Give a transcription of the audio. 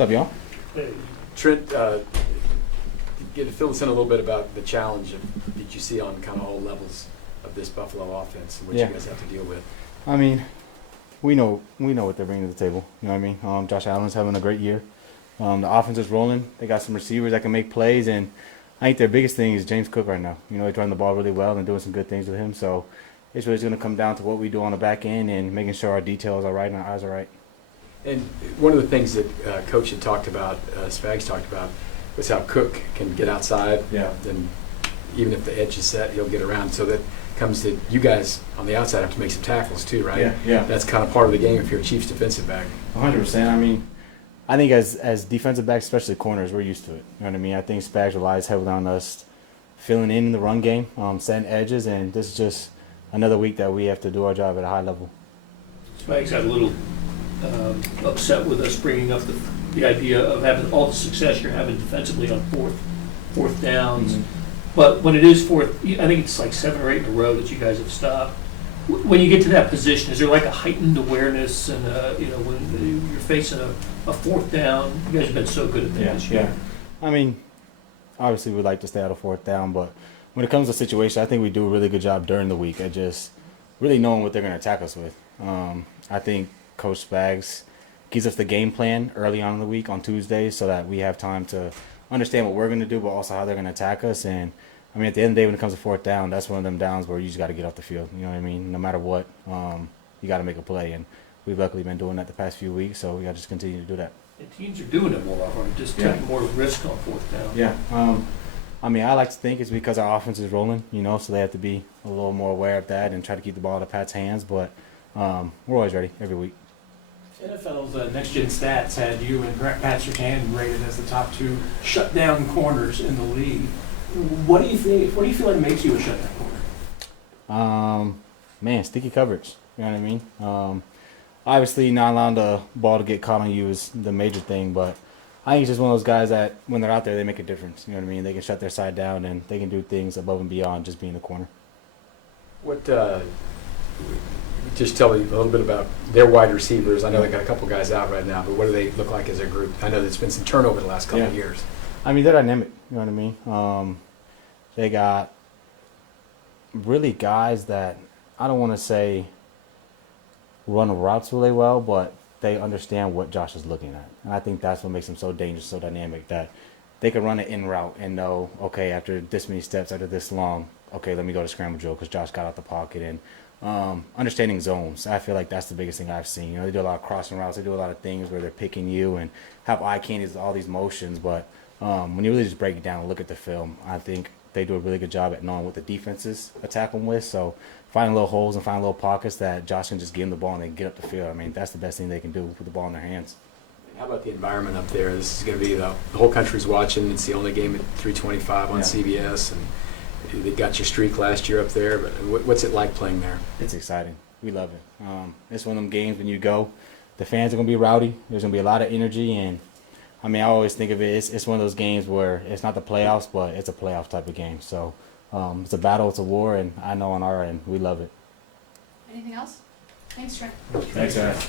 What's up, y'all? Hey, Trent, fill us in a little bit about the challenge that you see on kind of all levels of this Buffalo offense and what you guys have to deal with. I mean, we know what they're bringing to the table. You know what I mean? Josh Allen's having a great year. The offense is rolling. They got some receivers that can make plays, and I think their biggest thing is James Cook right now. You know, he's running the ball really well and doing some good things with him. So it's really going to come down to what we do on the back end and making sure our details are right and our eyes are right. And one of the things that Coach had talked about, Spags talked about, was how Cook can get outside. Yeah. And even if the edge is set, he'll get around. So that comes to you guys on the outside have to make some tackles too, right? Yeah. That's kind of part of the game if you're a Chiefs defensive back. 100%. I mean, I think as defensive backs, especially corners, we're used to it. You know what I mean? I think Spags relies heavily on us filling in the run game, setting edges, and this is just another week that we have to do our job at a high level. Spags got a little upset with us bringing up the idea of having all the success you're having defensively on fourth downs. Mm-hmm. But when it is fourth, I think it's like 7 or 8 in a row that you guys have stopped. When you get to that position, is there like a heightened awareness and, when you're facing a fourth down? You guys have been so good at that this year. I mean, obviously we'd like to stay out of fourth down, but when it comes to situation, I think we do a really good job during the week at just really knowing what they're going to attack us with. I think Coach Spags gives us the game plan early on in the week on Tuesdays so that we have time to understand what we're going to do, but also how they're going to attack us. And I mean, at the end of the day, when it comes to fourth down, that's one of them downs where you just got to get off the field. You know what I mean? No matter what, you got to make a play. And we've luckily been doing that the past few weeks, so we got to just continue to do that. And teams are doing it more often, just taking more risk on fourth down. Yeah. I mean, I like to think it's because our offense is rolling, so they have to be a little more aware of that and try to keep the ball out of Pat's hands. But we're always ready every week. NFL's Next Gen Stats had you and Pat Surtain rated as the top 2 shutdown corners in the league. What do you think? What do you feel like makes you a shutdown corner? Man, sticky coverage. You know what I mean? Obviously, not allowing the ball to get caught on you is the major thing, but I think it's just one of those guys that when they're out there, they make a difference. You know what I mean? They can shut their side down and they can do things above and beyond just being the corner. What? Just tell me a little bit about their wide receivers. I know they got a couple guys out right now, but what do they look like as a group? I know there's been some turnover the last couple of years. I mean, they're dynamic. You know what I mean? They got really guys that I don't want to say run routes really well, but they understand what Josh is looking at. And I think that's what makes them so dangerous, so dynamic, that they can run an in route and know, okay, after this many steps, after this long, okay, let me go to scramble drill because Josh got out the pocket. And understanding zones, I feel like that's the biggest thing I've seen. They do a lot of crossing routes. They do a lot of things where they're picking you and have eye candies, all these motions. But when you really just break it down and look at the film, I think they do a really good job at knowing what the defenses attack them with. So finding little holes and finding little pockets that Josh can just give them the ball and they get up the field. I mean, that's the best thing they can do with the ball in their hands. How about the environment up there? This is going to be the whole country's watching. It's the only game at 325 on CBS, and they got your streak last year up there. But what's it like playing there? It's exciting. We love it. It's one of them games when you go, the fans are going to be rowdy. There's going to be a lot of energy, and I mean, I always think of it, it's one of those games where it's not the playoffs, but it's a playoff type of game. So it's a battle, it's a war, and I know on our end, we love it. Anything else? Thanks, Trent. Thanks, guys.